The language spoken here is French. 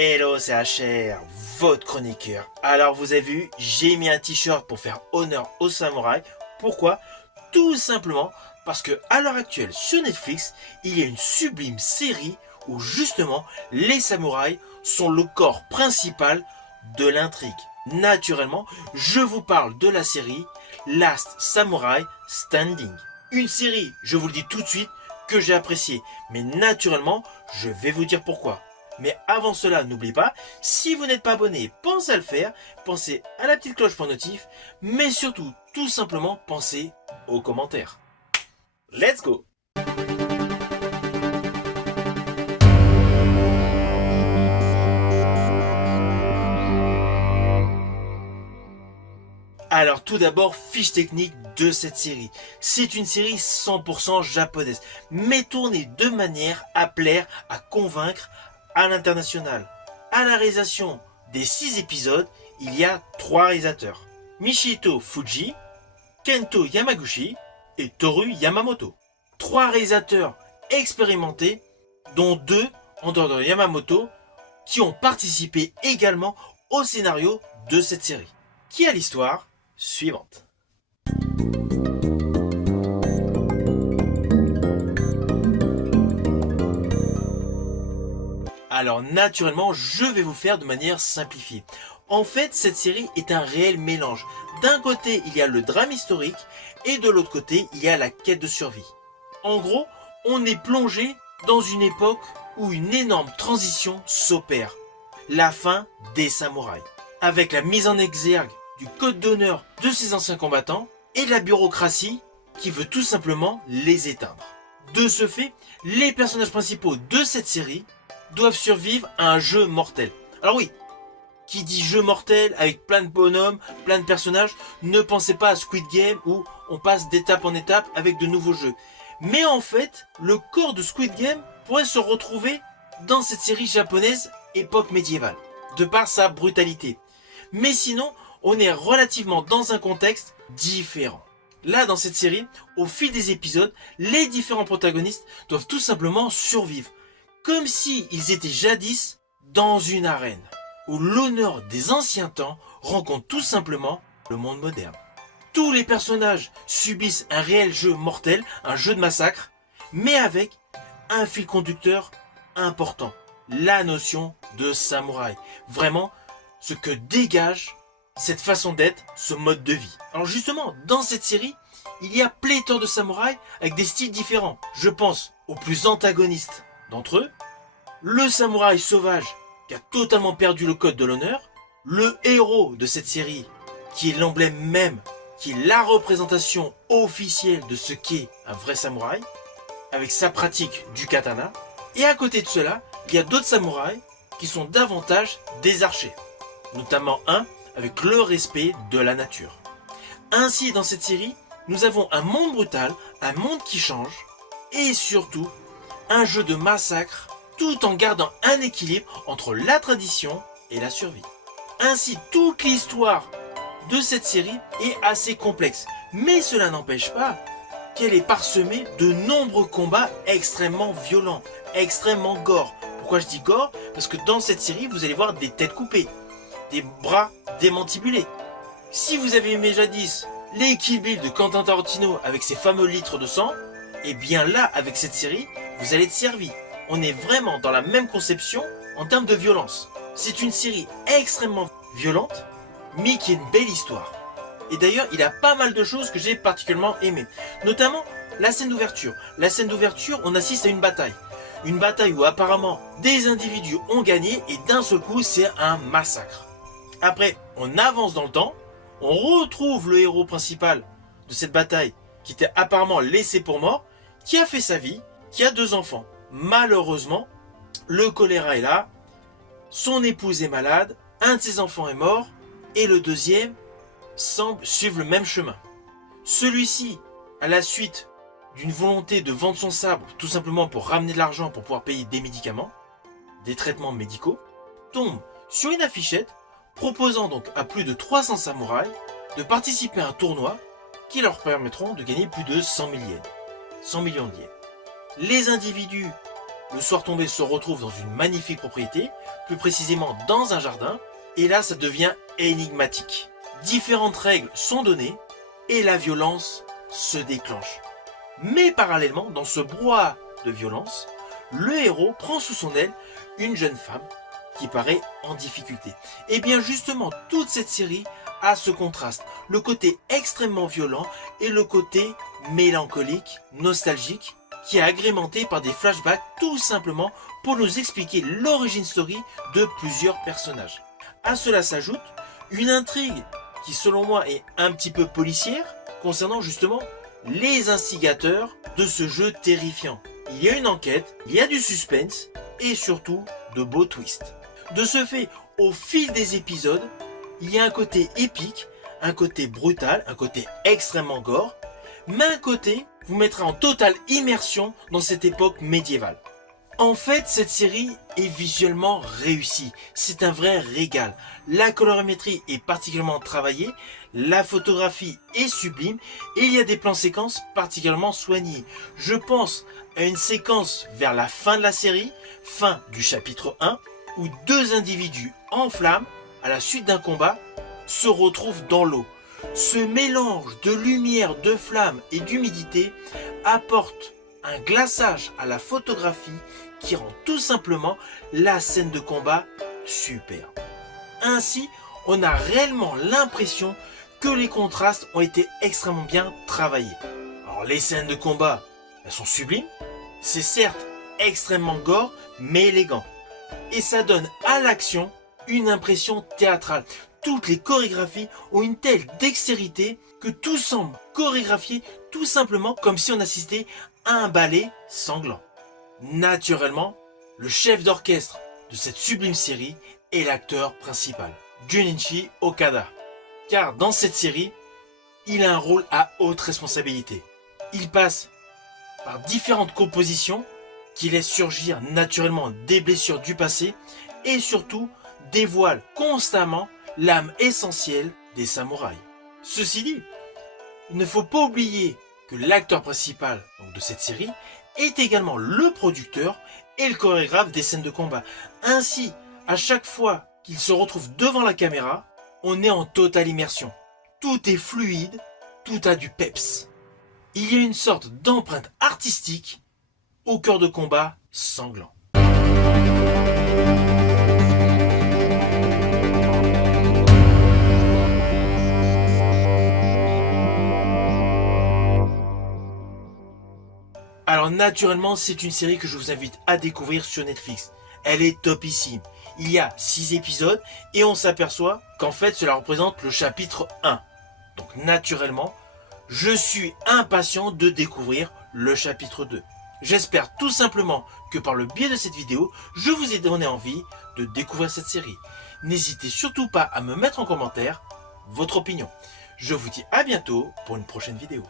Hello, c'est HR, votre chroniqueur. Alors vous avez vu, j'ai mis un t-shirt pour faire honneur aux samouraïs. Pourquoi? Tout simplement parce que à l'heure actuelle sur Netflix, il y a une sublime série où justement les samouraïs sont le corps principal de l'intrigue. Naturellement, je vous parle de la série Last Samurai Standing. Une série, je vous le dis tout de suite, que j'ai appréciée. Mais naturellement, je vais vous dire pourquoi. Mais avant cela, n'oubliez pas, si vous n'êtes pas abonné, pensez à le faire, pensez à la petite cloche pour notif, mais surtout, tout simplement, pensez aux commentaires. Let's go! Alors tout d'abord, fiche technique de cette série. C'est une série 100% japonaise, mais tournée de manière à plaire, à convaincre à l'international. À la réalisation des 6 épisodes, il y a 3 réalisateurs. Michihito Fuji, Kento Yamaguchi et Toru Yamamoto. 3 réalisateurs expérimentés, dont 2 en dehors de Yamamoto, qui ont participé également au scénario de cette série. Qui a l'histoire suivante. Alors naturellement, je vais vous faire de manière simplifiée. En fait, cette série est un réel mélange. D'un côté, il y a le drame historique et de l'autre côté, il y a la quête de survie. En gros, on est plongé dans une époque où une énorme transition s'opère. La fin des samouraïs. Avec la mise en exergue du code d'honneur de ces anciens combattants et de la bureaucratie qui veut tout simplement les éteindre. De ce fait, les personnages principaux de cette série doivent survivre à un jeu mortel. Alors oui, qui dit jeu mortel avec plein de bonhommes, plein de personnages, ne pensez pas à Squid Game où on passe d'étape en étape avec de nouveaux jeux. Mais en fait, le corps de Squid Game pourrait se retrouver dans cette série japonaise époque médiévale, de par sa brutalité. Mais sinon, on est relativement dans un contexte différent. Là, dans cette série, au fil des épisodes, les différents protagonistes doivent tout simplement survivre. Comme s'ils étaient jadis dans une arène, où l'honneur des anciens temps rencontre tout simplement le monde moderne. Tous les personnages subissent un réel jeu mortel, un jeu de massacre, mais avec un fil conducteur important, la notion de samouraï. Vraiment, ce que dégage cette façon d'être, ce mode de vie. Alors justement, dans cette série, il y a pléthore de samouraïs avec des styles différents. Je pense aux plus antagonistes d'entre eux, le samouraï sauvage qui a totalement perdu le code de l'honneur, le héros de cette série qui est l'emblème même, qui est la représentation officielle de ce qu'est un vrai samouraï, avec sa pratique du katana, et à côté de cela, il y a d'autres samouraïs qui sont davantage des archers, notamment un avec le respect de la nature. Ainsi, dans cette série, nous avons un monde brutal, un monde qui change, et surtout, un jeu de massacre, tout en gardant un équilibre entre la tradition et la survie. Ainsi, toute l'histoire de cette série est assez complexe, mais cela n'empêche pas qu'elle est parsemée de nombreux combats extrêmement violents, extrêmement gore. Pourquoi je dis gore? Parce que dans cette série, vous allez voir des têtes coupées, des bras démantibulés. Si vous avez aimé jadis les Kill Bill de Quentin Tarantino avec ses fameux litres de sang, et bien là, avec cette série, vous allez être servi. On est vraiment dans la même conception en termes de violence. C'est une série extrêmement violente, mais qui a une belle histoire. Et d'ailleurs, il y a pas mal de choses que j'ai particulièrement aimées. Notamment, la scène d'ouverture. La scène d'ouverture, on assiste à une bataille. Une bataille où apparemment des individus ont gagné et d'un seul coup, c'est un massacre. Après, on avance dans le temps, on retrouve le héros principal de cette bataille qui était apparemment laissé pour mort, qui a fait sa vie, qui a 2 enfants. Malheureusement, le choléra est là, son épouse est malade, un de ses enfants est mort, et le deuxième semble suivre le même chemin. Celui-ci, à la suite d'une volonté de vendre son sabre, tout simplement pour ramener de l'argent pour pouvoir payer des médicaments, des traitements médicaux, tombe sur une affichette proposant donc à plus de 300 samouraïs de participer à un tournoi qui leur permettront de gagner plus de 100 000 yens, 100 millions de yens. Les individus le soir tombé se retrouve dans une magnifique propriété, plus précisément dans un jardin, et là ça devient énigmatique. Différentes règles sont données et la violence se déclenche. Mais parallèlement, dans ce brouhaha de violence, le héros prend sous son aile une jeune femme qui paraît en difficulté. Et bien justement, toute cette série a ce contraste, le côté extrêmement violent et le côté mélancolique, nostalgique, qui est agrémenté par des flashbacks tout simplement pour nous expliquer l'origine story de plusieurs personnages. À cela s'ajoute une intrigue qui selon moi est un petit peu policière concernant justement les instigateurs de ce jeu terrifiant. Il y a une enquête, il y a du suspense et surtout de beaux twists. De ce fait, au fil des épisodes, il y a un côté épique, un côté brutal, un côté extrêmement gore, mais un côté vous mettra en totale immersion dans cette époque médiévale. En fait, cette série est visuellement réussie. C'est un vrai régal. La colorimétrie est particulièrement travaillée, la photographie est sublime et il y a des plans séquences particulièrement soignés. Je pense à une séquence vers la fin de la série, fin du chapitre 1, où deux individus en flammes, à la suite d'un combat, se retrouvent dans l'eau. Ce mélange de lumière, de flammes et d'humidité apporte un glaçage à la photographie qui rend tout simplement la scène de combat superbe. Ainsi, on a réellement l'impression que les contrastes ont été extrêmement bien travaillés. Alors les scènes de combat, elles sont sublimes. C'est certes extrêmement gore, mais élégant. Et ça donne à l'action une impression théâtrale. Toutes les chorégraphies ont une telle dextérité que tout semble chorégraphié tout simplement comme si on assistait à un ballet sanglant. Naturellement, le chef d'orchestre de cette sublime série est l'acteur principal, Junichi Okada. Car dans cette série, il a un rôle à haute responsabilité. Il passe par différentes compositions qui laissent surgir naturellement des blessures du passé et surtout dévoilent constamment l'âme essentielle des samouraïs. Ceci dit, il ne faut pas oublier que l'acteur principal de cette série est également le producteur et le chorégraphe des scènes de combat. Ainsi, à chaque fois qu'il se retrouve devant la caméra, on est en totale immersion. Tout est fluide, tout a du peps. Il y a une sorte d'empreinte artistique au cœur de combat sanglant. Alors naturellement, c'est une série que je vous invite à découvrir sur Netflix. Elle est topissime. Il y a 6 épisodes et on s'aperçoit qu'en fait cela représente le chapitre 1. Donc naturellement, je suis impatient de découvrir le chapitre 2. J'espère tout simplement que par le biais de cette vidéo, je vous ai donné envie de découvrir cette série. N'hésitez surtout pas à me mettre en commentaire votre opinion. Je vous dis à bientôt pour une prochaine vidéo.